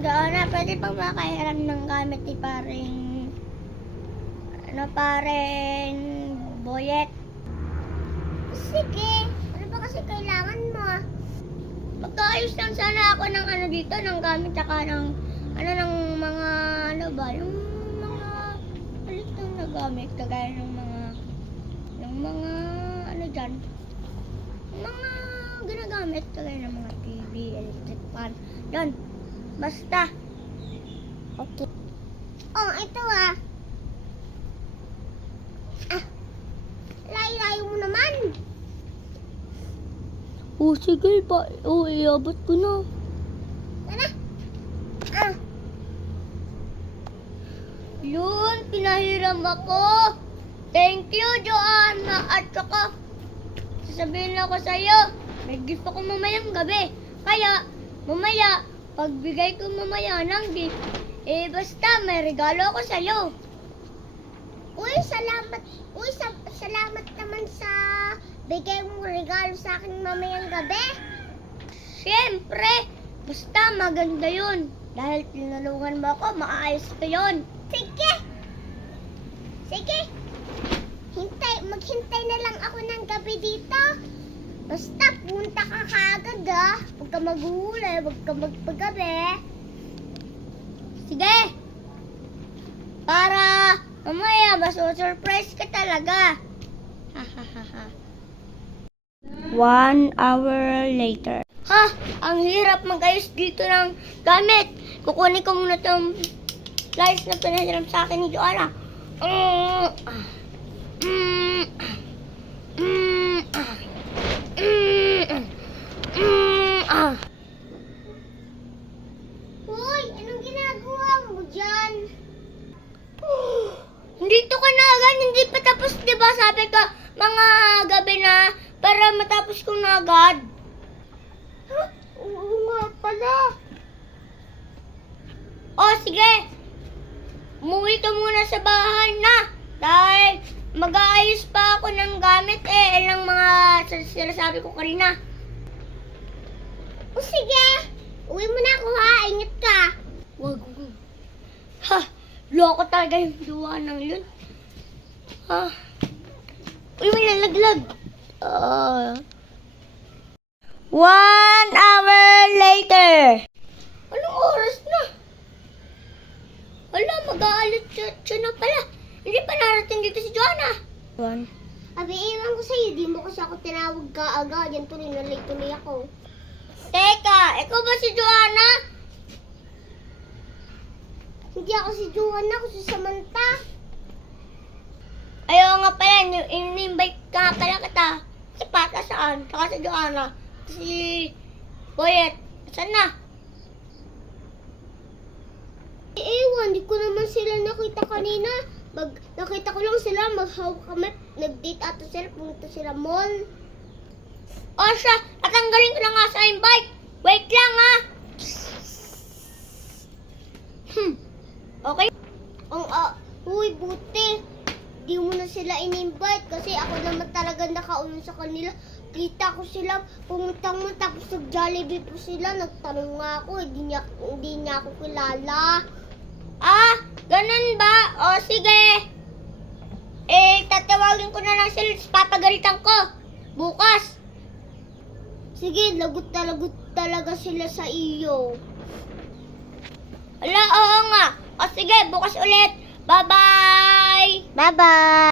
Joanna, pwede pa makahiram ng gamit ni paring Boyet? Sige. Ano ba kasi kailangan mo? Magkaayos lang sana ako ng dito, ng gamit, tsaka ng yung mga palitong na gamit, kagaya ng mga dyan, mga ginagamit, kagaya ng mga TV, electric fan, yun, basta. Okay. Oh, ito layo-layo mo naman. Oh, sige pa. Oh, iabot ko na. Tara. Yun, pinahiram ako. Thank you, Joanna. At saka, sasabihin ako sa'yo, may gift ako mamayang gabi. Kaya, mamaya, pagbigay ko mamaya ng gift, basta may regalo ako sa'yo. Uy, salamat. Salamat naman sa bigay mong regalo sa akin mamayang gabi. Siyempre, basta maganda yun. Dahil tinulungan mo ako, maayos ko yun. Sige. Maghintay na lang ako ng gabi dito. Basta punta ka kaagad Huwag ka maghuli, huwag ka magpagabi. Sige. Para mamaya maso-surprise ka talaga. 1 hour later. Ang hirap mag-ayos dito ng gamit. Kukunin ko muna itong slice na pinahiram sa akin ni Joanna. Hoy, anong ginagawa mo dyan? Dito ka na agad, hindi pa tapos, diba? Sabi ka, mga gabi na, para matapos ko na agad. Oo nga pala. O, sige. Umuwi ka muna sa bahay na. Dahil mag-aayos pa ako ng gamit ilang mga sinasabi ko kanina. O, sige. Uwi mo na ako ingat ka. Wag. Loko talaga yung duwa ng yun. Uy, may nalaglag. 1 hour later. Anong oras na? Wala, mag-aalit siya na pala. Hindi pa narating dito si Joanna. Abi, iwan ko sa'yo. Di mo kasi ako tinawag ka agad. Yan tuloy, na-late tuloy ako. Teka, ikaw ba si Joanna? Hindi ako si Joanna, ako si Samantha. Ayaw nga pala, in-invite ka pala kita. Si Pata saan? Saka si Joanna. Si Boyet. Saan na? Ewan, di ko naman sila nakita kanina. Nakita ko lang sila, maghawak kami. Nag-date ato sila, pumunta sila mall. O siya, tatanggalin ko na nga sa invite. Wait lang Okay? Uy, buti. Di mo na sila in-invite kasi ako naman talaga nakauna sa kanila. Kita ko sila, pumunta mo tapos nag-Jollibee po sila. Nagtanong nga ako, hindi niya ako kilala. Ganun ba? O sige. Tatawagin ko na lang sila, papagalitan ko. Bukas. Sige, lagot talaga sila sa iyo. Oo nga. O sige, bukas ulit. Bye-bye! Bye-bye!